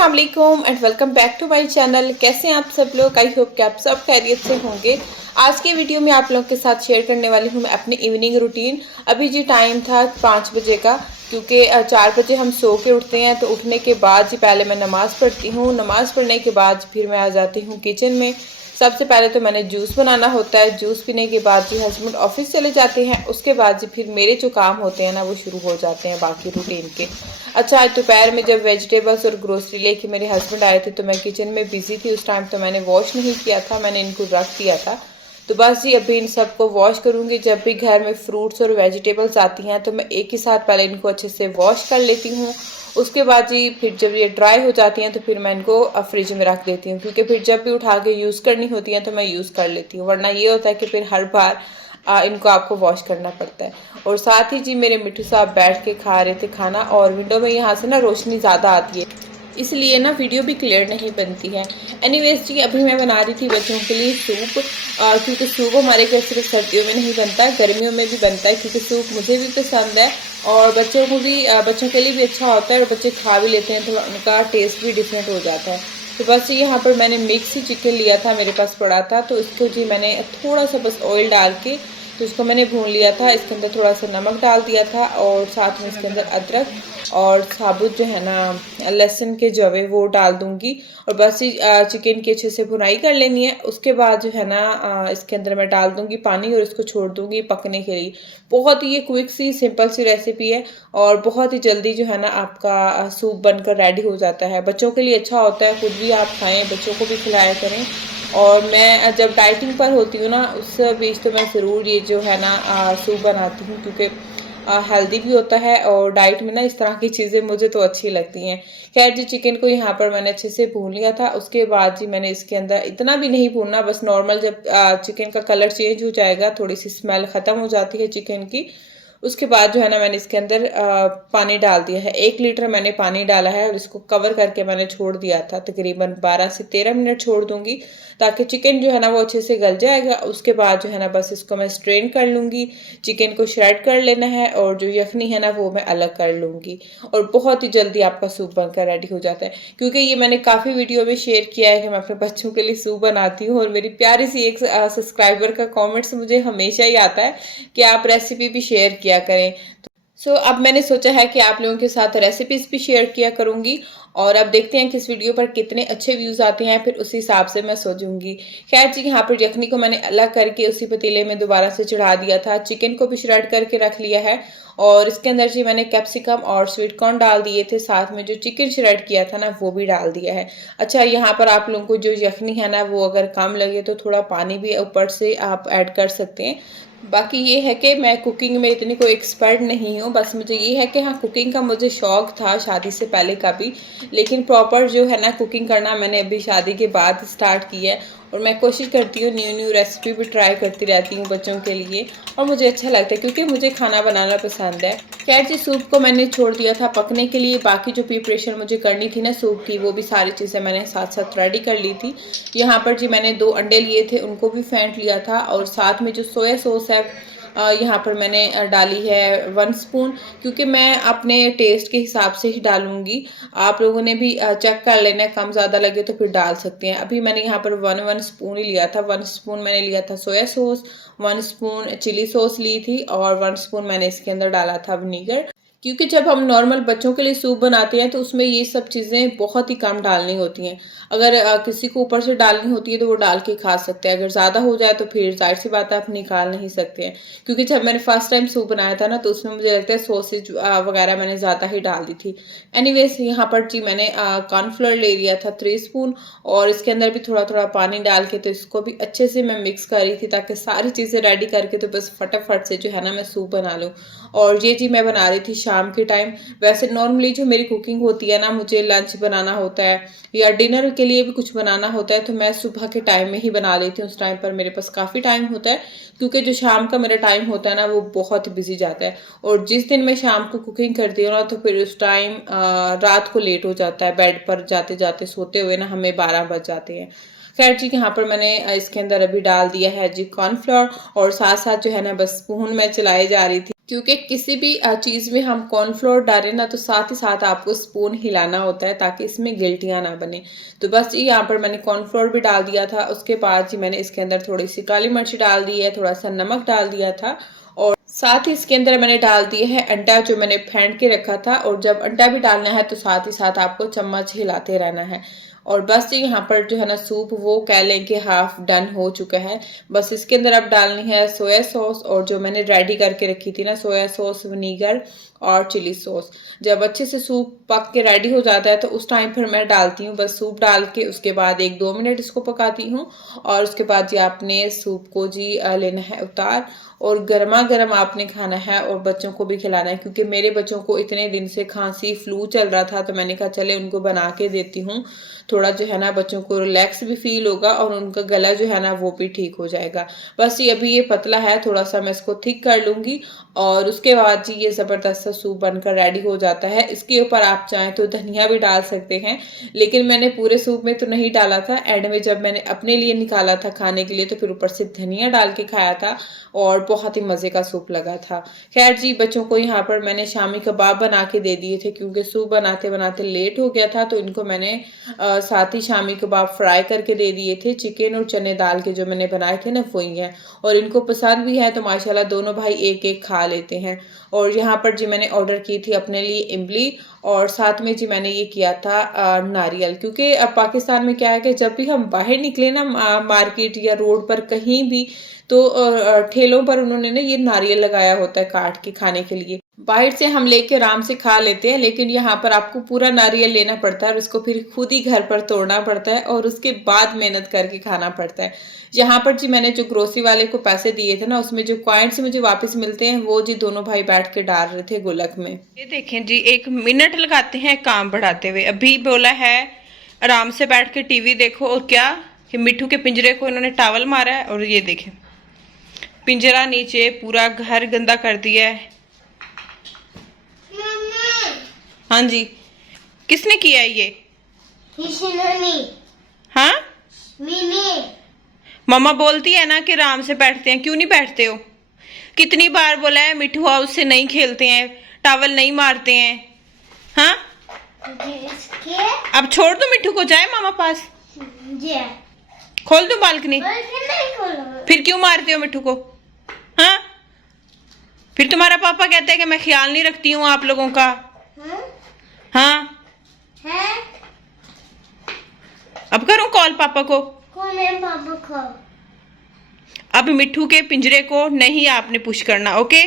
अस्सलाम वालेकुम and welcome back to my channel. कैसे हैं आप सब लोग? आई होप कि आप सब खैरियत से होंगे। आज की वीडियो में आप लोगों के साथ शेयर करने वाली हूँ मैं अपनी इवनिंग रूटीन। अभी जी टाइम था 5 बजे का, क्योंकि 4 बजे हम सो के उठते हैं। तो उठने के बाद जी पहले मैं नमाज़ पढ़ती हूँ। नमाज़ पढ़ने के बाद फिर मैं आ जाती हूँ किचन में। सबसे पहले तो मैंने जूस बनाना होता है। जूस पीने के बाद जी हस्बैंड ऑफिस चले जाते हैं। उसके बाद जी फिर मेरे जो काम होते हैं ना वो शुरू हो जाते हैं बाकी रूटीन के। अच्छा, आज दोपहर में जब वेजिटेबल्स और ग्रोसरी लेके मेरे हस्बैंड आए थे तो मैं किचन में बिज़ी थी। उस टाइम तो मैंने वॉश नहीं किया था, मैंने इनको रख दिया था। तो बस जी अभी इन सबको वॉश करूँगी। जब भी घर में फ्रूट्स और वेजिटेबल्स आती हैं तो मैं एक ही साथ पहले इनको अच्छे से वॉश कर लेती हूँ। उसके बाद जी फिर जब ये ड्राई हो जाती हैं तो फिर मैं इनको फ्रिज में रख देती हूँ, क्योंकि फिर जब भी उठा के यूज़ करनी होती हैं तो मैं यूज़ कर लेती हूँ। वरना ये होता है कि फिर हर बार इनको आपको वॉश करना पड़ता है। और साथ ही जी मेरे मिट्टू साहब बैठ के खा रहे थे खाना, और विंडो में यहाँ से ना रोशनी ज़्यादा आती है, इसलिए ना वीडियो भी क्लियर नहीं बनती है। एनीवेज जी अभी मैं बना रही थी बच्चों के लिए सूप, क्योंकि सूप हमारे घर सिर्फ सर्दियों में नहीं बनता है, गर्मियों में भी बनता है, क्योंकि सूप मुझे भी पसंद है और बच्चों को भी, बच्चों के लिए भी अच्छा होता है और बच्चे खा भी लेते हैं तो उनका टेस्ट भी डिफरेंट हो जाता है। तो बस यहाँ पर मैंने मिक्स ही चिकन लिया था, मेरे पास पड़ा था, तो इसको जी मैंने थोड़ा सा बस ऑयल डाल के तो इसको मैंने भून लिया था। इसके अंदर थोड़ा सा नमक डाल दिया था और साथ में इसके अंदर अदरक और साबुत जो है ना लहसुन के जवे वो डाल दूंगी। और बस चिकन की अच्छे से भुनाई कर लेनी है। उसके बाद जो है ना इसके अंदर मैं डाल दूंगी पानी और इसको छोड़ दूंगी पकने के लिए। बहुत ही ये क्विक सी सिंपल सी रेसिपी है और बहुत ही जल्दी जो है ना आपका सूप बनकर रेडी हो जाता है। बच्चों के लिए अच्छा होता है, खुद भी आप खाएं, बच्चों को भी खिलाया करें। और मैं जब डाइटिंग पर होती हूँ ना उस बीच तो मैं ज़रूर ये जो है ना सूप बनाती हूँ, क्योंकि हेल्दी भी होता है और डाइट में ना इस तरह की चीज़ें मुझे तो अच्छी लगती हैं। खैर जी चिकन को यहाँ पर मैंने अच्छे से भून लिया था। उसके बाद जी मैंने इसके अंदर इतना भी नहीं भूनना, बस नॉर्मल जब चिकन का कलर चेंज हो जाएगा, थोड़ी सी स्मेल ख़त्म हो जाती है चिकन की, उसके बाद जो है ना मैंने इसके अंदर पानी डाल दिया है। 1 लीटर मैंने पानी डाला है और इसको कवर करके मैंने छोड़ दिया था। तकरीबन 12 से 13 मिनट छोड़ दूंगी ताकि चिकन जो है ना वो अच्छे से गल जाएगा। उसके बाद जो है ना बस इसको मैं स्ट्रेन कर लूँगी। चिकन को श्रेड कर लेना है और जो यखनी है ना वो मैं अलग कर लूँगी। और बहुत ही जल्दी आपका सूप बनकर रेडी हो जाता है, क्योंकि ये मैंने काफ़ी वीडियो में शेयर किया है कि मैं अपने बच्चों के लिए सूप बनाती हूँ। और मेरी प्यारी सी एक सब्सक्राइबर का कॉमेंट्स मुझे हमेशा ही आता है कि आप रेसिपी भी शेयर किया करें। अब मैंने सोचा है कि आप लोगों के साथ रेसिपीज़ भी शेयर किया करूँगी। और अब देखते हैं कि इस वीडियो पर कितने अच्छे व्यूज़ आते हैं, फिर उसी हिसाब से मैं सोचूंगी। खैर जी यहाँ पर यखनी को मैंने अलग करके उसी पतीले में दोबारा से चढ़ा दिया था। चिकन को भी श्रेड करके रख लिया है और इसके अंदर जी मैंने कैप्सिकम और स्वीट कॉर्न डाल दिए थे, साथ में जो चिकन श्रेड किया था ना वो भी डाल दिया है। अच्छा, यहाँ पर आप लोगों को जो यखनी है ना वो अगर कम लगे तो थोड़ा पानी भी ऊपर से आप ऐड कर सकते हैं। बाकी ये है कि मैं कुकिंग में इतनी कोई एक्सपर्ट नहीं हूँ, बस मुझे ये है कि हाँ कुकिंग का मुझे शौक़ था शादी से पहले का भी, लेकिन प्रॉपर जो है ना कुकिंग करना मैंने अभी शादी के बाद स्टार्ट किया है। और मैं कोशिश करती हूँ न्यू न्यू रेसिपी भी ट्राई करती रहती हूँ बच्चों के लिए, और मुझे अच्छा लगता है क्योंकि मुझे खाना बनाना पसंद है। खैर जी सूप को मैंने छोड़ दिया था पकने के लिए। बाकी जो प्रिपरेशन मुझे करनी थी ना सूप की वो भी सारी चीज़ें मैंने साथ साथ रेडी कर ली थी। यहाँ पर जी मैंने 2 अंडे लिए थे, उनको भी फेंट लिया था। और साथ में जो सोया सॉस है यहाँ पर मैंने डाली है 1 स्पून, क्योंकि मैं अपने टेस्ट के हिसाब से ही डालूंगी। आप लोगों ने भी चेक कर लेना है, कम ज़्यादा लगे तो फिर डाल सकते हैं। अभी मैंने यहाँ पर 1 स्पून ही लिया था। 1 स्पून मैंने लिया था soya sauce, 1 spoon chilli sauce ली थी और 1 स्पून मैंने इसके अंदर डाला था विनीगर। क्योंकि जब हम नॉर्मल बच्चों के लिए सूप बनाते हैं तो उसमें ये सब चीज़ें बहुत ही कम डालनी होती हैं। अगर किसी को ऊपर से डालनी होती है तो वो डाल के खा सकते हैं, अगर ज़्यादा हो जाए तो फिर जाहिर सी बात है आप निकाल नहीं सकते हैं। क्योंकि जब मैंने फर्स्ट टाइम सूप बनाया था ना तो उसमें मुझे लगता है सॉसेज वगैरह मैंने ज़्यादा ही डाल दी थी। एनीवेज यहाँ पर जी मैंने कॉर्नफ्लोर ले लिया था 3 स्पून और इसके अंदर भी थोड़ा थोड़ा पानी डाल के तो इसको भी अच्छे से मैं मिक्स कर रही थी ताकि सारी चीज़ें रेडी करके तो बस फटाफट से जो है ना मैं सूप बना लूँ। और ये जी मैं बना रही थी शाम के टाइम। वैसे नॉर्मली जो मेरी कुकिंग होती है ना, मुझे लंच बनाना होता है या डिनर के लिए भी कुछ बनाना होता है तो मैं सुबह के टाइम में ही बना लेती हूँ। उस टाइम पर मेरे पास काफ़ी टाइम होता है, क्योंकि जो शाम का मेरा टाइम होता है ना वो बहुत बिजी जाता है। और जिस दिन मैं शाम को कुकिंग करती हूँ ना तो फिर उस टाइम रात को लेट हो जाता है, बेड पर जाते जाते सोते हुए ना हमें 12 बज जाते हैं। खैर जी यहाँ पर मैंने इसके अंदर अभी डाल दिया है जी कॉर्नफ्लोर और साथ साथ जो है ना बस स्पून में चलाई जा रही थी क्योंकि किसी भी चीज़ में हम कॉर्नफ्लोर डालें ना तो साथ ही साथ आपको स्पून हिलाना होता है ताकि इसमें गिल्टियाँ ना बने। तो बस जी यहाँ पर मैंने कॉर्नफ्लोर भी डाल दिया था। उसके बाद जी मैंने इसके अंदर थोड़ी सी काली मिर्च डाल दी है, थोड़ा सा नमक डाल दिया था और साथ ही इसके अंदर मैंने डाल दिया है अंडा जो मैंने फेंट के रखा था। और जब अंडा भी डालना है तो साथ ही साथ आपको चम्मच हिलाते रहना है। और बस जी यहाँ पर जो है ना सूप वो कह लें कि हाफ डन हो चुका है। बस इसके अंदर अब डालनी है सोया सॉस और जो मैंने रेडी करके रखी थी ना सोया सॉस, विनीगर और चिली सॉस। जब अच्छे से सूप पक के रेडी हो जाता है तो उस टाइम पर मैं डालती हूँ। बस सूप डाल के उसके बाद 1-2 मिनट इसको पकाती हूँ और उसके बाद जी आपने सूप को जी लेना है उतार और गर्मा गर्म आपने खाना है और बच्चों को भी खिलाना है। क्योंकि मेरे बच्चों को इतने दिन से खांसी फ्लू चल रहा था तो मैंने कहा चले उनको बना के देती हूँ, थोड़ा जो है ना बच्चों को रिलैक्स भी फील होगा और उनका गला जो है ना वो भी ठीक हो जाएगा। बस ये अभी ये पतला है, थोड़ा सा मैं इसको थिक कर लूँगी और उसके बाद जी ये ज़बरदस्त सा सूप बनकर रेडी हो जाता है। इसके ऊपर आप चाहें तो धनिया भी डाल सकते हैं, लेकिन मैंने पूरे सूप में तो नहीं डाला था। एंड में जब मैंने अपने लिए निकाला था खाने के लिए तो फिर ऊपर से धनिया डाल के खाया था और बहुत ही मज़े का सूप लगा था। खैर जी बच्चों को यहाँ पर मैंने शामी कबाब बना के दे दिए थे क्योंकि सूप बनाते बनाते लेट हो गया था। तो इनको मैंने साथ ही शामी कबाब फ्राई करके दे दिए थे। चिकन और चने दाल के जो मैंने बनाए थे ना वही हैं और इनको पसंद भी है तो माशाल्लाह दोनों भाई एक एक खा लेते हैं। और यहाँ पर जी मैंने ऑर्डर की थी अपने लिए इमली और साथ में जी मैंने ये किया था नारियल। क्योंकि अब पाकिस्तान में क्या है कि जब भी हम बाहर निकले ना मार्केट या रोड पर कहीं भी तो ठेलों पर उन्होंने ना ये नारियल लगाया होता है काट के खाने के लिए। बाहर से हम लेके आराम से खा लेते हैं लेकिन यहाँ पर आपको पूरा नारियल लेना पड़ता है और उसको फिर खुद ही घर पर तोड़ना पड़ता है और उसके बाद मेहनत करके खाना पड़ता है। यहाँ पर जी मैंने जो ग्रोसरी वाले को पैसे दिए थे ना उसमें जो कॉइन्स मुझे वापस मिलते हैं वो जी दोनों भाई बैठ के डाल रहे थे गुलक में। ये देखें जी 1 मिनट लगाते हैं काम बढ़ाते हुए। अभी बोला है आराम से बैठ के टीवी देखो और क्या कि मिट्ठू के पिंजरे को इन्होंने टावल मारा है और ये देखें पिंजरा नीचे पूरा घर गंदा कर दिया है। हाँ जी किसने किया है ये? हाँ मम्मा बोलती है ना कि आराम से बैठते हैं, क्यों नहीं बैठते हो? कितनी बार बोला है मिट्ठू हाउस से नहीं खेलते हैं, टावल नहीं मारते हैं। हाँ अब छोड़ दो मिट्ठू को, जाए मामा पास। खोल दो बालकनी। फिर क्यों मारते हो मिट्ठू को? हाँ फिर तुम्हारा पापा कहते हैं कि मैं ख्याल नहीं रखती हूँ आप लोगों का। हाँ अब करूँ कॉल पापा को? अब मिट्ठू के पिंजरे को नहीं आपने पुश करना, ओके?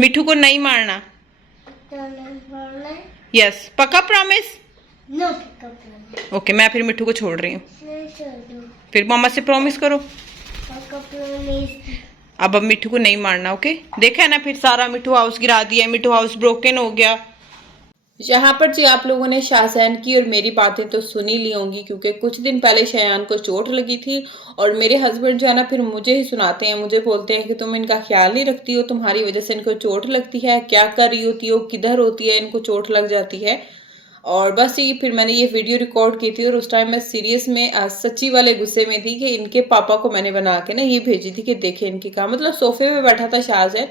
मिट्ठू को नहीं मारना। यस पक्का प्रॉमिस? ओके मैं फिर मिट्ठू को छोड़ रही हूँ। फिर मम्मा से प्रॉमिस करो। अब मिट्ठू को नहीं मारना, ओके? देखा है ना फिर सारा मिट्ठू हाउस गिरा दिया, मिट्ठू हाउस ब्रोकन हो गया। यहाँ पर जी आप लोगों ने शाहजैन की और मेरी बातें तो सुनी ली होंगी क्योंकि कुछ दिन पहले शायान को चोट लगी थी और मेरे हस्बैंड जो है ना फिर मुझे ही सुनाते हैं, मुझे बोलते हैं कि तुम इनका ख्याल नहीं रखती हो, तुम्हारी वजह से इनको चोट लगती है, क्या कर रही होती हो, किधर होती है, इनको चोट लग जाती है। और बस ये फिर मैंने ये वीडियो रिकॉर्ड की थी और उस टाइम मैं सीरियस में सच्ची वाले गुस्से में थी कि इनके पापा को मैंने बना के ना ये भेजी थी कि देखे इनकी कहा मतलब सोफे पे बैठा था शाहजैन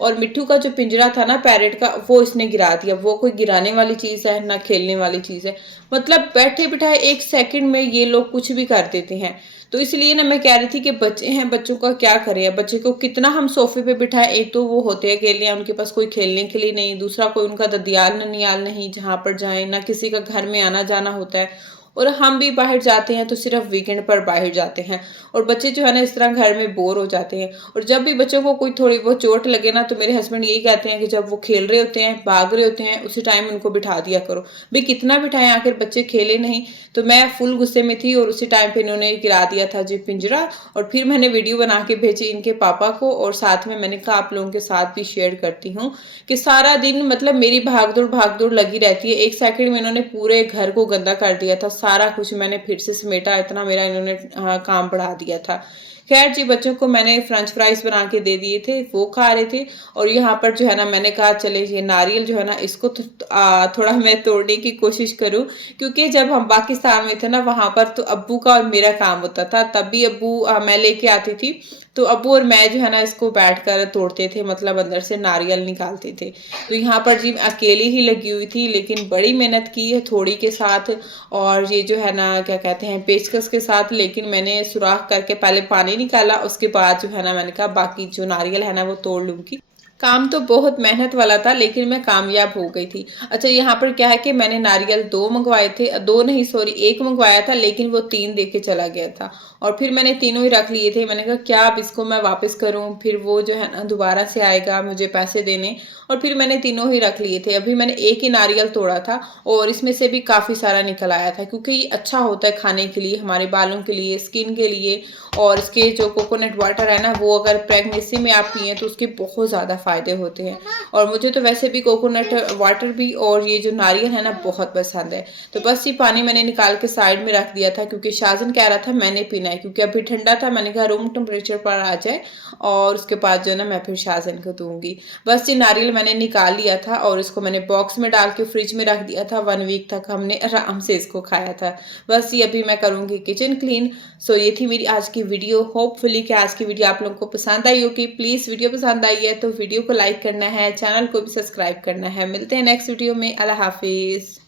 और मिट्ठू का जो पिंजरा था ना पैरेट का वो इसने गिरा दिया। वो कोई गिराने वाली चीज़ है ना खेलने वाली चीज़ है, मतलब बैठे बिठाए 1 सेकंड में ये लोग कुछ भी कर देते हैं। तो इसलिए ना मैं कह रही थी कि बच्चे हैं, बच्चों का क्या करें, बच्चे को कितना हम सोफे पे बिठाएं। एक तो वो होते हैं अकेले, उनके पास कोई खेलने के लिए नहीं, दूसरा कोई उनका ददियाल ननियाल नहीं जहाँ पर जाए, ना किसी का घर में आना जाना होता है। और हम भी बाहर जाते हैं तो सिर्फ वीकेंड पर बाहर जाते हैं और बच्चे जो है ना इस तरह घर में बोर हो जाते हैं। और जब भी बच्चों को कोई थोड़ी बहुत चोट लगे ना तो मेरे हस्बैंड यही कहते हैं कि जब वो खेल रहे होते हैं, भाग रहे होते हैं, उसी टाइम उनको बिठा दिया करो। भाई कितना बिठाएं, आखिर बच्चे खेले नहीं। तो मैं फुल गुस्से में थी और उसी टाइम पे इन्होंने गिरा दिया था जी पिंजरा। और फिर मैंने वीडियो बना के भेजी इनके पापा को और साथ में मैंने कहा आप लोगों के साथ भी शेयर करती हूँ कि सारा दिन मतलब मेरी भागदौड़ लगी रहती है। 1 सेकंड में इन्होंने पूरे घर को गंदा कर दिया था, सारा कुछ मैंने फिर से समेटा, इतना मेरा इन्होंने काम बढ़ा दिया था। खैर जी, बच्चों को मैंने फ्रेंच फ्राइज बना के दे दिए थे, वो खा रहे थे। और यहाँ पर जो है ना मैंने कहा चले ये नारियल जो है ना इसको थोड़ा मैं तोड़ने की कोशिश करूँ, क्योंकि जब हम पाकिस्तान में थे ना वहाँ पर तो अब्बू का और मेरा काम होता था। तब भी अब्बू मैं लेके आती थी, तो अब्बू और मैं जो है ना इसको बैठकर तोड़ते थे, मतलब अंदर से नारियल निकालते थे। तो यहाँ पर जी मैं अकेली ही लगी हुई थी, लेकिन बड़ी मेहनत की है थोड़ी के साथ, और ये जो है ना क्या कहते हैं पेचकस के साथ। लेकिन मैंने सुराख करके पहले पानी निकाला, उसके बाद जो है ना मैंने कहा बाकी जो नारियल है ना वो तोड़ लूंगी। काम तो बहुत मेहनत वाला था, लेकिन मैं कामयाब हो गई थी। अच्छा, यहाँ पर क्या है कि मैंने नारियल 2 मंगवाए थे, 2 नहीं सॉरी 1 मंगवाया था, लेकिन वो 3 दे के चला गया था। और फिर मैंने तीनों ही रख लिए थे। मैंने कहा क्या अब इसको मैं वापस करूँ, फिर वो जो है ना दोबारा से आएगा मुझे पैसे देने। और फिर मैंने तीनों ही रख लिए थे। अभी मैंने एक ही नारियल तोड़ा था, और इसमें से भी काफ़ी सारा निकल आया था, क्योंकि ये अच्छा होता है खाने के लिए, हमारे बालों के लिए, स्किन के लिए। और इसके जो कोकोनट वाटर है ना वो अगर प्रेगनेंसी में आप पिए तो उसके बहुत ज़्यादा फ़ायदे होते हैं। और मुझे तो वैसे भी कोकोनट वाटर भी और ये जो नारियल है ना बहुत पसंद है। तो बस ये पानी मैंने निकाल के साइड में रख दिया था, क्योंकि शाज़न कह रहा था मैंने पीना है, क्योंकि अभी ठंडा था। मैंने कहा रूम टेम्परेचर पर आ जाए और उसके बाद जो है ना मैं फिर शाज़न को दूंगी। बस ये नारियल मैंने निकाल लिया था और इसको मैंने बॉक्स में डाल के फ्रिज में रख दिया था। 1 वीक तक हमने आराम से इसको खाया था। बस ये अभी मैं करूँगी किचन क्लीन। सो ये थी मेरी आज की वीडियो। होपफुली कि आज की वीडियो आप लोगों को पसंद आई होगी। प्लीज़ वीडियो पसंद आई है तो वीडियो को लाइक करना है, चैनल को भी सब्सक्राइब करना है। मिलते हैं नेक्स्ट वीडियो में। अल्लाह हाफिज़।